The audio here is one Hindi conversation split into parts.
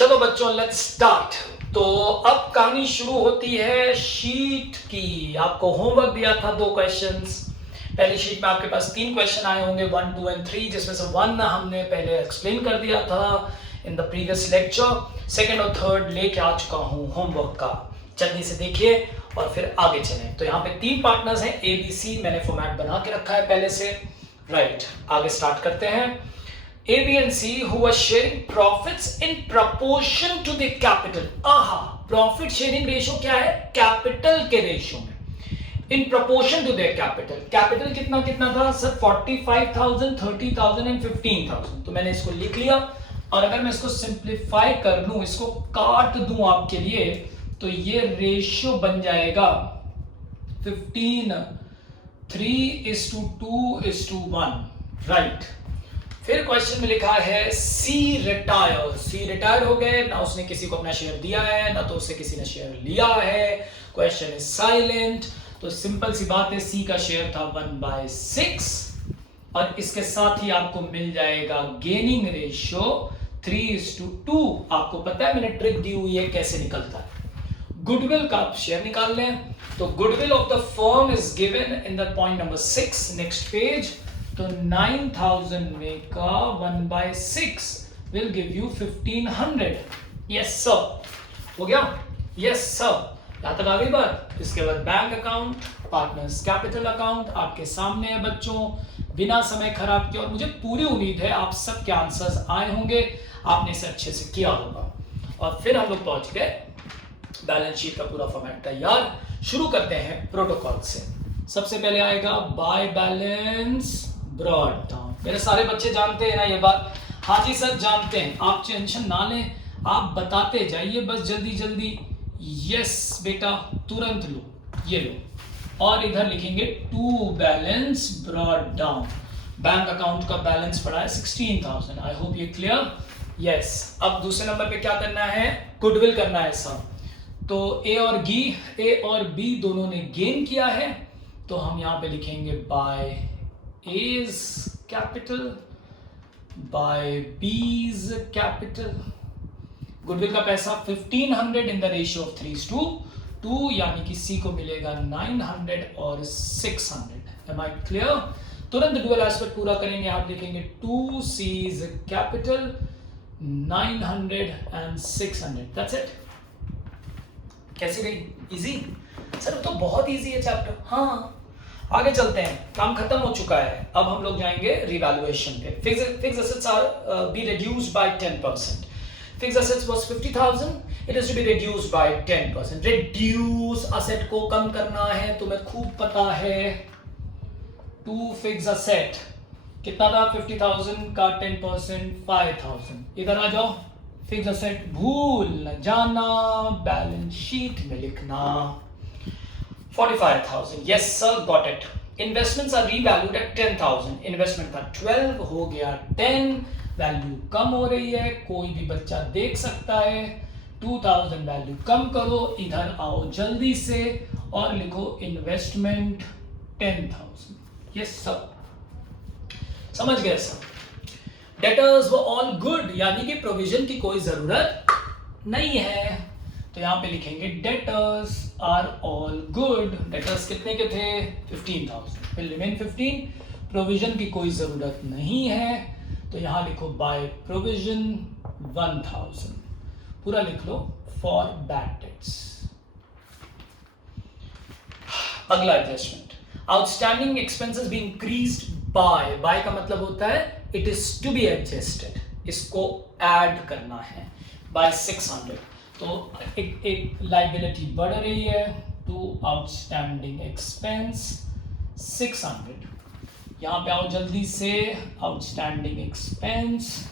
चलो बच्चों लेट्स स्टार्ट। तो अब कहानी शुरू होती है शीट की। आपको होमवर्क दिया था 2 क्वेश्चंस। पहली शीट में आपके पास 3 क्वेश्चन आए होंगे 1, 2 एंड 3, जिसमें से 1 हमने पहले एक्सप्लेन कर दिया था in the previous lecture. Second और थर्ड लेके आ चुका हूँ होमवर्क का, जल्दी से देखिए और फिर आगे चलें। तो यहाँ पे 3 पार्टनर्स हैं ABC, मैंने फॉर्मेट बना के रखा है पहले से। राइट, आगे स्टार्ट करते हैं। A, B and C who were sharing profits in proportion to the capital। आहा, प्रॉफिट शेयरिंग रेशियो क्या है? कैपिटल के रेशियो में, इन proportion to their capital। Capital कितना कितना था सर? 45,000, 30,000 एंड 15,000। तो मैंने इसको लिख लिया और अगर मैं इसको सिंप्लीफाई कर दूं, इसको काट दूं आपके लिए, तो ये रेशियो बन जाएगा 15, 3:2:1। राइट। फिर क्वेश्चन में लिखा है सी रिटायर। सी रिटायर हो गए ना, उसने किसी को अपना शेयर दिया है ना तो उससे किसी ने शेयर लिया है। Question is silent. तो सिंपल सी बात है, सी का शेयर था 1/6 और इसके साथ ही आपको मिल जाएगा गेनिंग रेशियो 3:2। आपको पता है मैंने ट्रिक दी हुई है कैसे निकलता है। गुडविल का आप शेयर निकाल लें। तो goodwill of the firm is given in the point number 6, next page. तो 9,000 में का 1/6 will give you 1,500। Yes sir, हो गया? यस सर, यहां तक आ गई बात। इसके बाद bank account, partners capital account आपके सामने है बच्चों, बिना समय खराब किए। और मुझे पूरी उम्मीद है आप सबके आंसर्स आए होंगे, आपने इसे अच्छे से किया होगा। और फिर हम लोग पहुंच गए बैलेंस शीट का पूरा फॉर्मेट तैयार। शुरू करते हैं प्रोटोकॉल से। सबसे पहले आएगा बाय बैलेंस ब्रॉड डाउन। मेरे सारे बच्चे जानते हैं ना ये बात? हाँ जी सर जानते हैं, आप टेंशन ना लें, आप बताते जाइए बस जल्दी जल्दी। यस बेटा, तुरंत लो, ये लो। और इधर लिखेंगे to balance brought down. Bank account का बैलेंस पड़ा है 16,000। आई होप ये क्लियर। यस, अब दूसरे नंबर पे क्या करना है? गुडविल करना है सब। तो ए और बी दोनों ने गेन किया है, तो हम यहां पे लिखेंगे by A's capital by B's capital। Goodwill का पैसा 1,500 इन द रेशियो ऑफ 3:2, यानी कि C को मिलेगा 900 और 600। Am I clear? तुरंत डुअल एस्पेक्ट पूरा करेंगे। आप लिखेंगे 2C's capital 900 and 600। That's it. कैसी रही? Easy sir? तो बहुत इजी है चैप्टर। हाँ, आगे चलते हैं, काम खत्म हो चुका है। अब हम लोग जाएंगे रिवैल्यूएशन पे। Fixed assets are be reduced by 10%। Fixed assets was 50,000, it is to be reduced by 10%। Reduce asset को कम करना है, तुम्हें खूब पता है। टू फिक्स्ड एसेट कितना था? 50,000 का 10% 5,000। इधर आ जाओ, फिक्स्ड एसेट भूल न जाना, बैलेंस शीट में लिखना 45,000। yes sir, got it। investments are revalued at 10,000। Investment था 12, हो गया 10। वैल्यू कम हो रही है, कोई भी बच्चा देख सकता है। 2,000 वैल्यू कम करो, इधर आओ जल्दी से और लिखो इन्वेस्टमेंट 10,000। yes sir, समझ गए sir? Debtors were all good, यानी कि प्रोविजन की कोई जरूरत नहीं है। तो यहां पे लिखेंगे debtors are all good. Debtors कितने के थे? 15,000, विल रिमेन 15। प्रोविजन की कोई जरूरत नहीं है, तो यहां लिखो बाय प्रोविजन 1,000। पूरा लिख लो फॉर बैड डेट्स। अगला adjustment, outstanding expenses be increased by. By का मतलब होता है it is to be adjusted, इसको ऐड करना है बाय 600। तो एक लाइबिलिटी बढ़ रही है, टू आउटस्टैंडिंग एक्सपेंस 600। यहां पे आओ जल्दी से, आउटस्टैंडिंग एक्सपेंस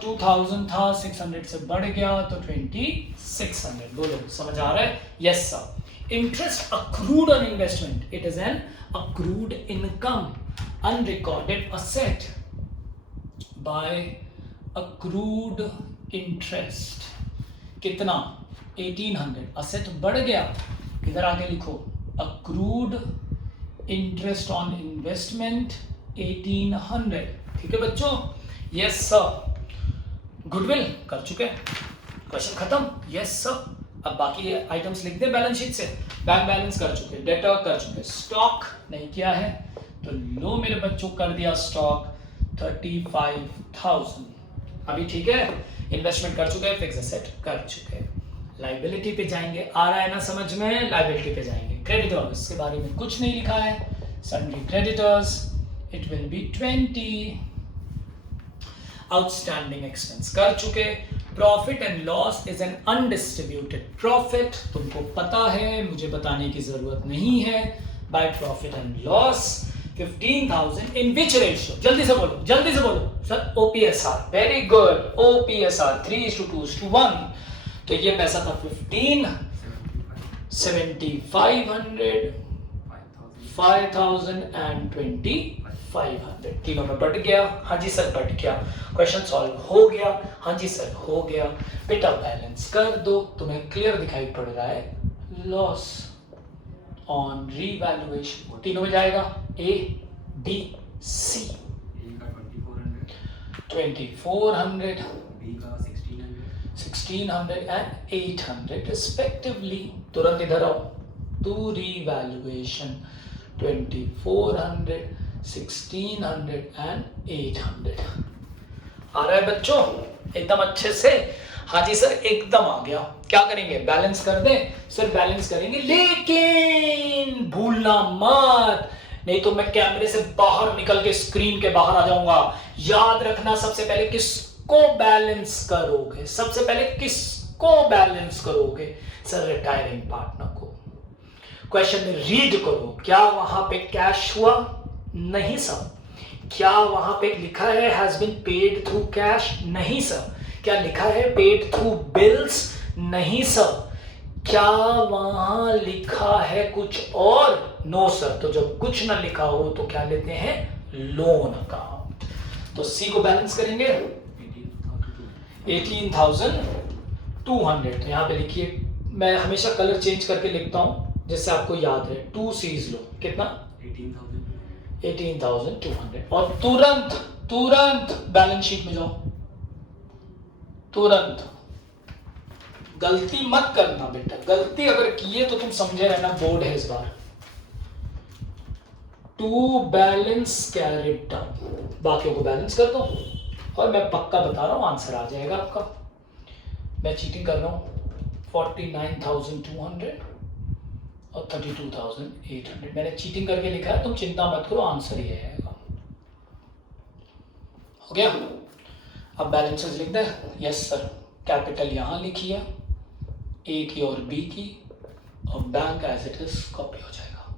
2,000 था, 600 से बढ़ गया तो 2,600। बोलो समझ आ रहा है? Yes sir. Interest accrued on investment, it is an accrued income, unrecorded asset by accrued interest. कितना? 1,800। असेट बढ़ गया, इधर आगे लिखो अक्रूड इंटरेस्ट ऑन इन्वेस्टमेंट 1,800। ठीक है बच्चों? Yes sir. गुडविल कर चुके, क्वेश्चन खत्म, यस सर। अब बाकी आइटम्स लिख दे बैलेंस शीट से। बैंक बैलेंस कर चुके, डेटर कर चुके, स्टॉक नहीं किया है तो लो मेरे बच्चों कर दिया स्टॉक 35,000, अभी ठीक है। इन्वेस्टमेंट कर चुके, फिक्स एसेट कर चुके, लाइबिलिटी पे जाएंगे, आ रहा है ना समझ में, लाइबिलिटी पे जाएंगे। क्रेडिटर्स के बारे में कुछ नहीं लिखा है, sundry creditors it will be 20, outstanding expense कर चुके। Profit and loss is an undistributed profit, तुमको पता है, मुझे बताने की जरूरत नहीं है। By profit and loss 15,000 in which ratio, जल्दी से बोलो, जल्दी से बोलो सर। ओपीएसआर, वेरी गुड, ओपीएसआर 3:2:1, तो ये पैसा था 15, 7,500, 5,000 एंड 2,500, तीनों में बढ़ गया। हाँ जी सर बढ़ गया, क्वेश्चन सॉल्व हो गया, हाँ जी सर हो गया। बेटा बैलेंस कर दो, तुम्हें क्लियर दिखाई पड़ रहा है, लॉस ऑन रीवैल्यूएशन तीनों में जाएगा, A B C. 2,400, 1,600 and 800 respectively. तुरंत इधर आओ, टू रीवैल्यूएशन 2,400, 1,600 एंड 800। आ रहा है बच्चों एकदम अच्छे से? हाँ जी सर एकदम आ गया। क्या करेंगे, बैलेंस कर दें सर, बैलेंस करेंगे, लेकिन भूलना मत, नहीं तो मैं कैमरे से बाहर निकल के स्क्रीन के बाहर आ जाऊंगा। याद रखना, सबसे पहले किसको बैलेंस करोगे, सबसे पहले किसको बैलेंस करोगे सर, रिटायरिंग पार्टनर को। क्वेश्चन में रीड करो, क्या वहां पे कैश हुआ? नहीं सर। क्या वहां पे लिखा है has been paid through cash? नहीं सर। क्या लिखा है पेड थ्रू बिल्स? नहीं सर। क्या वहां लिखा है कुछ और? No sir. तो जब कुछ ना लिखा हो तो क्या लेते हैं, लोन अकाउंट। तो सी को बैलेंस करेंगे 18,200, तो यहां पे लिखिए, मैं हमेशा कलर चेंज करके लिखता हूं जिससे आपको याद है। 2 सीज लो, कितना, 18,200, और तुरंत तुरंत बैलेंस शीट में जाओ, तुरंत। गलती मत करना बेटा, गलती अगर किए तो तुम समझे रहना, बोर्ड है इस बार। टू बैलेंस कैरिड डाउन, बाकियों को बैलेंस कर दो, और मैं पक्का बता रहा हूं आंसर आ जाएगा आपका। मैं चीटिंग कर रहा हूं, 49,200 और 32,800, मैंने चीटिंग करके लिखा है, तुम चिंता मत करो, आंसर ही आएगा। हो गया? अब बैलेंसेस लिख दे, यस सर। कैपिटल यहां लिखिए, ए की और बी की, और bank as it is copy हो जाएगा।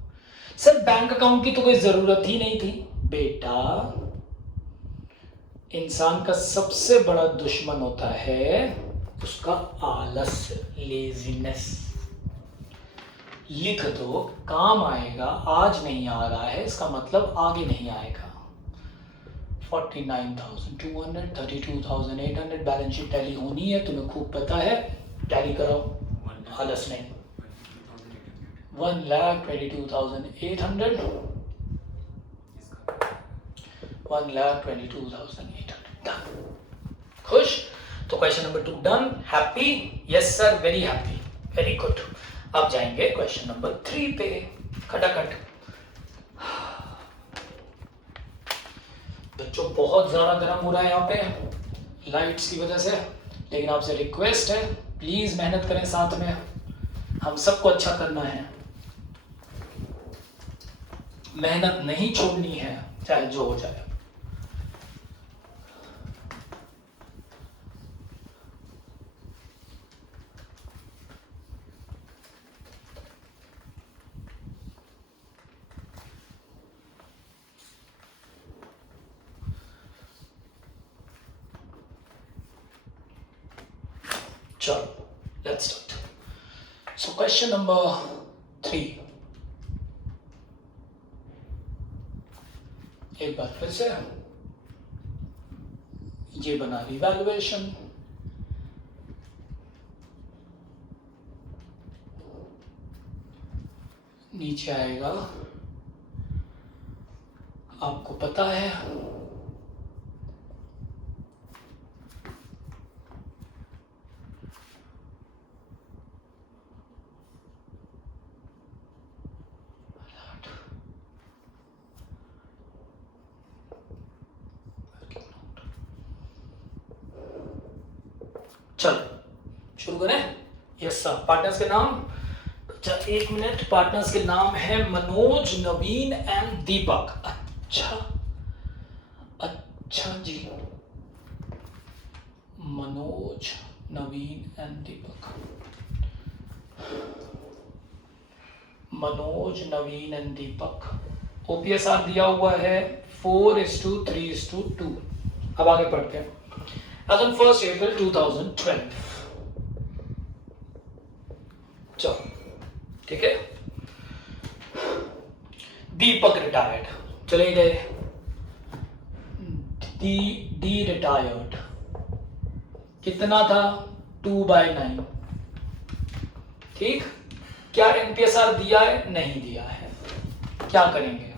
सर बैंक अकाउंट की तो कोई जरूरत ही नहीं थी बेटा। इंसान का सबसे बड़ा दुश्मन होता है उसका आलस्य, लेजीनेस। लिख दो, काम आएगा, आज नहीं आ रहा है इसका मतलब आगे नहीं आएगा। 49,200, 32,800, बैलेंस शीट टैली होनी है, तुम्हें खूब पता है, टैली करो, आलस नहीं। 1,22,800, 1,22,800, खुश? तो question number 2 done, happy? Yes sir, very happy, very good. अब जाएंगे क्वेश्चन नंबर 3 पे, खटाखट। बच्चों बहुत ज्यादा गर्म हो रहा है यहाँ पे लाइट्स की वजह से, लेकिन आपसे रिक्वेस्ट है प्लीज मेहनत करें, साथ में हम सबको अच्छा करना है, मेहनत नहीं छोड़नी है चाहे जो हो जाए। चलो let's start. So question number 3, एक बार फिर से ये बना रिवैल्यूएशन, नीचे आएगा, आपको पता है चलो शुरू करें। Yes sir. पार्टनर्स के नाम, अच्छा 1 मिनट। पार्टनर्स के नाम है मनोज, नवीन एंड दीपक। अच्छा जी, Manoj, Naveen and Deepak. Manoj, Naveen and Deepak. OPSR दिया हुआ है 4:3:2। अब आगे पढ़ते हैं। As on 1st April 2012। चलो ठीक है। दीपक रिटायर्ड, चले गए। डी रिटायर्ड, कितना था 2/9। ठीक। क्या एनपीएसआर दिया है? नहीं दिया है। क्या करेंगे?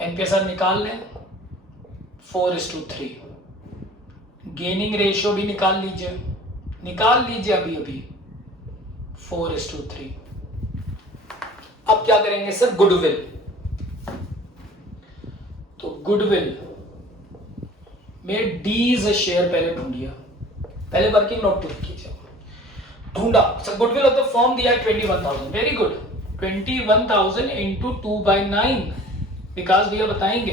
एनपीएसआर निकाल लें 4:3। गेनिंग रेशियो भी निकाल लीजिए अभी 4:3। अब क्या करेंगे सर? गुडविल। तो गुडविल में डीज शेयर पहले ढूंढिए, पहले वर्किंग नोट टू कीजिए। ढूंढा sir, goodwill of the firm दिया है 21,000। Very good. 21,000 इंटू 2/9। विकास भैया बताएंगे।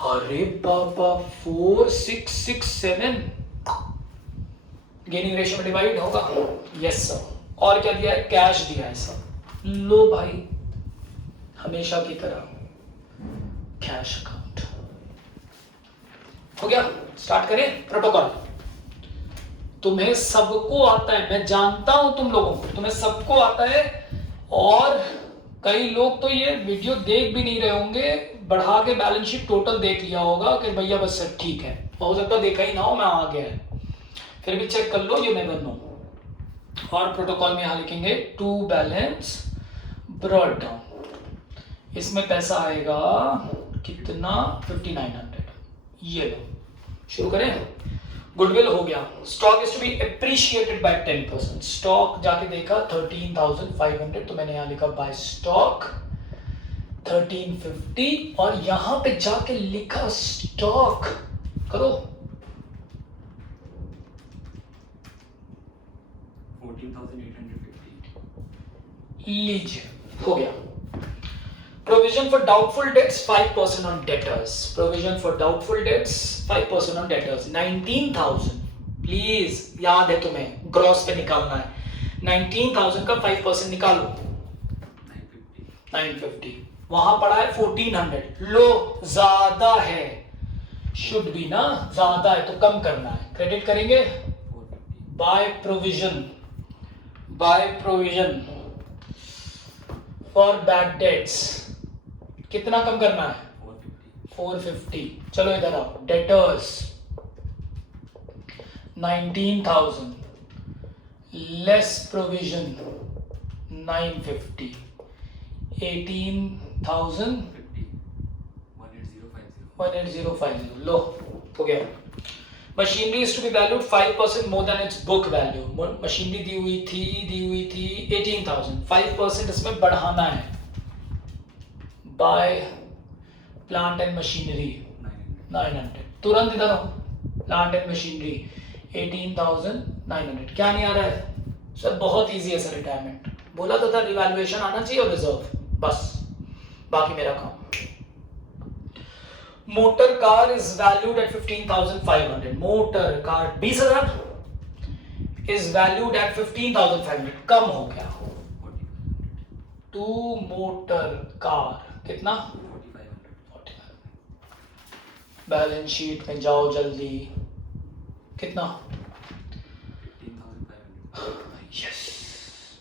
अरे बाबा 4667 गेनिंग रेशियो में डिवाइड होगा। Yes sir. और क्या दिया है? कैश दिया है सर। लो भाई, हमेशा की तरह कैश अकाउंट हो गया। स्टार्ट करें प्रोटोकॉल। तुम्हें सबको आता है, मैं जानता हूं तुम लोगों को, तुम्हें सबको आता है। और कई लोग तो ये वीडियो देख भी नहीं रहे होंगे, बढ़ा के बैलेंस शीट टोटल देख लिया होगा कि भैया बस सर ठीक है। हो सकता है देखा ही ना हो, मैं आ गया है, फिर भी चेक कर लो, ये नेवर नो। और प्रोटोकॉल में यहां लिखेंगे टू बैलेंस ब्रॉट डाउन। इसमें पैसा आएगा कितना? 5900। ये लो, शुरू करें। गुडविल हो गया। Stock is to be appreciated by 10%। Stock जाके देखा 13,500, तो मैंने यहां लिखा बाय स्टॉक 1350। और यहां पे जाके लिखा स्टॉक करो 14,850। लीजिए, हो गया। Provision for doubtful debts 5% on debtors. Provision for doubtful debts 5% on debtors 19,000। Please याद है तुम्हें, ग्रॉस पे निकालना है। 19,000 का 5% निकालो 950। वहां पड़ा है 1400। लो ज्यादा है, शुड बी ना, ज्यादा है तो कम करना है। क्रेडिट करेंगे by provision for bad dates. कितना कम करना है? 450। चलो इधर आओ। Debtors 19,000 less provision 950 18,000 18050। लो हो गया। Machinery is to be valued 5% more than its book value. Machinery दी हुई थी 18,000। 5% इसमें बढ़ाना है बाय प्लांट एंड मशीनरी 900। तुरंत इधर आओ। Plant and machinery 18,900। क्या नहीं आ रहा है सर? बहुत इजी है सर। रिटायरमेंट बोला तो था, रिवैल्यूएशन आना चाहिए और रिजर्व, बस बाकी मेरा काम। Motor car is valued at 15,500। Motor car 20,000 is valued at 15,500। कम हो गया। टू मोटर कार कितना? 45। बैलेंस शीट में जाओ जल्दी। कितना? 15,500। यस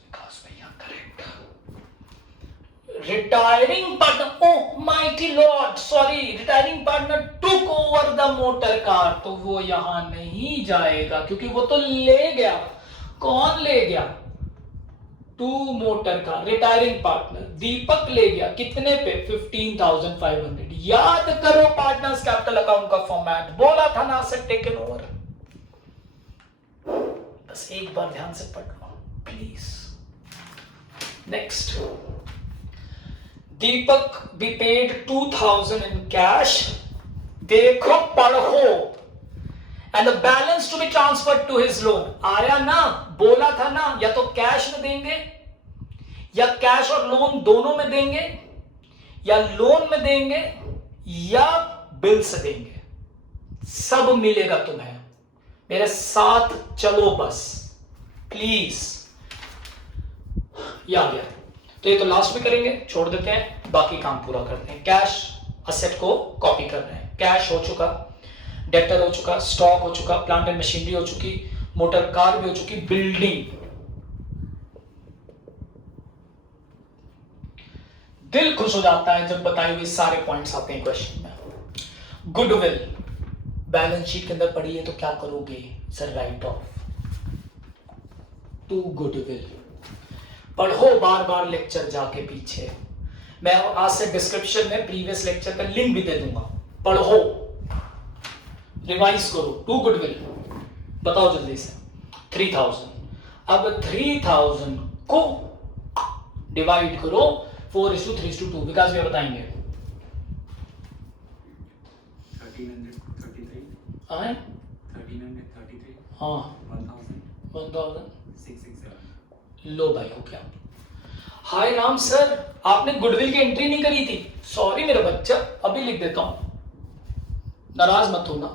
विकास भैया correct. Retiring partner, oh mighty Lord, sorry, retiring partner took over the motor car. तो वो यहां नहीं जाएगा क्योंकि वो तो ले गया। कौन ले गया? Two motor car retiring partner Deepak ले गया। कितने पे? 15,500। याद करो पार्टनर्स कैपिटल अकाउंट का फॉर्मेट, बोला था ना सर, टेकन ओवर। बस एक बार ध्यान से पढ़ लो please. Next, Deepak be paid 2,000 in cash. देखो पढ़ो, and the balance to be transferred to his loan. आया ना, बोला था ना, या तो कैश में देंगे या कैश और लोन दोनों में देंगे या लोन में देंगे या बिल से देंगे, सब मिलेगा तुम्हें। मेरे साथ चलो बस प्लीज। ये आ गया, तो ये तो लास्ट में करेंगे, छोड़ देते हैं, बाकी काम पूरा करते हैं। कैश असेट को कॉपी कर रहे हैं। कैश हो चुका, डेटर हो चुका, स्टॉक हो चुका, प्लांट एंड मशीनरी हो चुकी, मोटर कार भी हो चुकी, बिल्डिंग। दिल खुश हो जाता है जब बताए हुए सारे पॉइंट्स आते हैं क्वेश्चन में। गुडविल बैलेंस शीट के अंदर पड़ी है तो क्या करोगे sir? Write off to goodwill. पढ़ो बार बार लेक्चर जाके पीछे, मैं आज से डिस्क्रिप्शन में प्रीवियस लेक्चर का लिंक भी दे दूंगा, पढ़ो रिवाइज करो। टू गुडविल बताओ जल्दी से। 3000। अब 3000 को डिवाइड करो 4:3:2। विकास भैया बताएंगे। 1333 हाँ 1333 हाँ 1000 667। लो भाई हो गया। हाय राम सर, आपने गुडविल की एंट्री नहीं करी थी। सॉरी मेरा बच्चा, अभी लिख देता हूं, नाराज मत होना।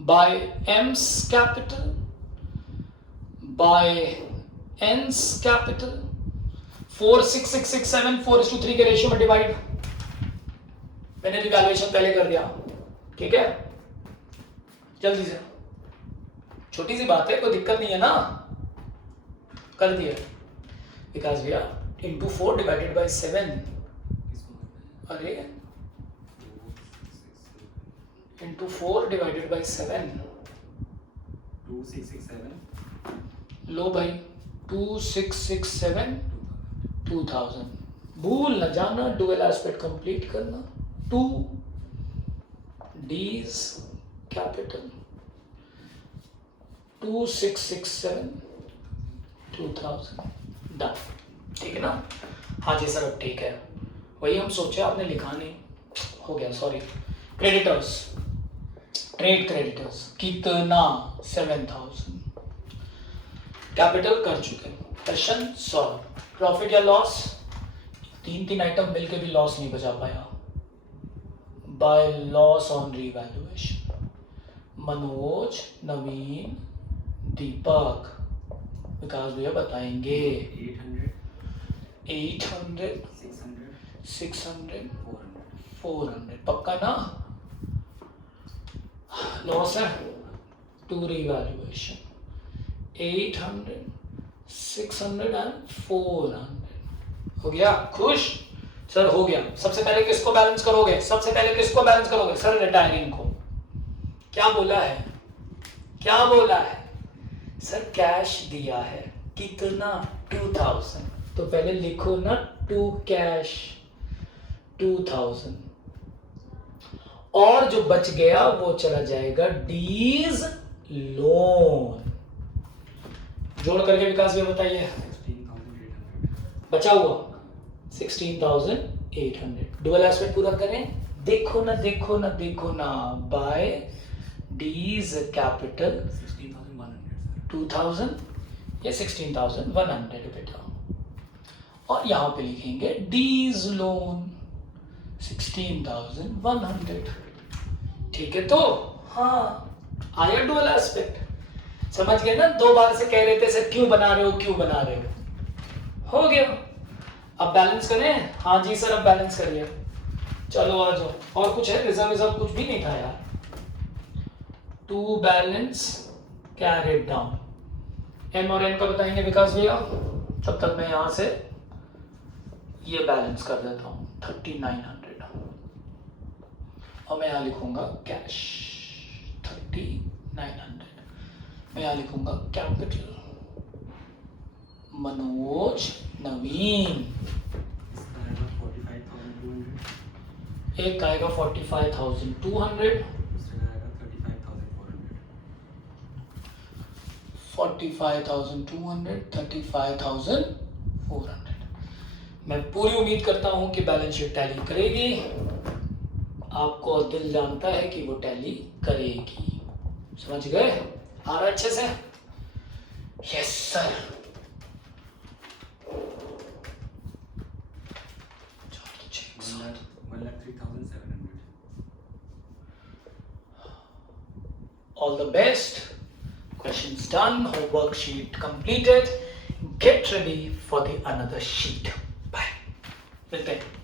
By M's capital, by N's capital, 46667 4:3 के रेशियो में डिवाइड। मैंने रिवैल्यूएशन पहले कर दिया, ठीक है? जल्दी से, छोटी सी बात है, कोई दिक्कत नहीं है ना, कर दिया। विकास भैया इंटू 4 डिवाइडेड बाई 7। अरे इंटू 4 डिवाइडेड बाई 7। 2667। लो भाई 2667 2000। भूल न जाना डुअल एस्पेक्ट कंप्लीट करना। 2 डीज कैपिटल 2667 2000 डन। ठीक है ना? हाँ जी सर अब ठीक है, वही हम सोचे आपने लिखा नहीं, हो गया सॉरी। क्रेडिटर्स, ट्रेड क्रेडिटर्स कितना? 7000। कैपिटल कर चुके, क्वेश्चन सॉल्व। प्रॉफिट या लॉस, 3 आइटम मिलकर भी लॉस नहीं बचा पाया। By loss on revaluation, Manoj, Naveen, Deepak, Vikas भैया बताएंगे। 800 600 400 पक्का ना? लॉस है टू रीवैल्यूएशन 800 600 एंड 400। हो गया? खुश सर? हो गया। सबसे पहले किसको बैलेंस करोगे? सबसे पहले किसको बैलेंस करोगे सर? रिटायरिंग को। क्या बोला है? क्या बोला है सर? कैश दिया है कितना? 2000। तो पहले लिखो ना टू कैश 2000, और जो बच गया वो चला जाएगा डीज लोन। जोड़ करके विकास भी बताइए। 16,800 बचा हुआ 16,800। डुअल एस्पेक्ट पूरा करें। देखो ना देखो ना देखो ना, बाय डीज कैपिटल 16,100 2000 या 16,100 बेटा, और यहां पे लिखेंगे डीज लोन 16,100। ठीक है? तो हाँ आया डुअल एस्पेक्ट। समझ गए ना? 2 बार से कह रहे थे सर क्यों बना रहे हो, क्यों बना रहे हो गया। अब बैलेंस करें? हाँ जी सर अब बैलेंस करिए। चलो आ जाओ। और कुछ है? रिजर्व कुछ भी नहीं था यार। To balance carried down. M और एन का बताएंगे विकास भैया, तब तक मैं यहां से ये बैलेंस कर देता हूं 3900, और मैं यहां लिखूंगा कैश 3900। मैं यहां लिखूंगा कैपिटल मनोज, नवीन। एक आएगा 45,200, 45,200, 35,400। मैं पूरी उम्मीद करता हूं कि बैलेंस शीट टैली करेगी। आपको दिल जानता है कि वो टैली करेगी। समझ गए? आ रहा अच्छे से? Yes sir. 1,03,700. All the best. Questions done. Homework sheet completed. Get ready for the another sheet. Bye. मिलते हैं.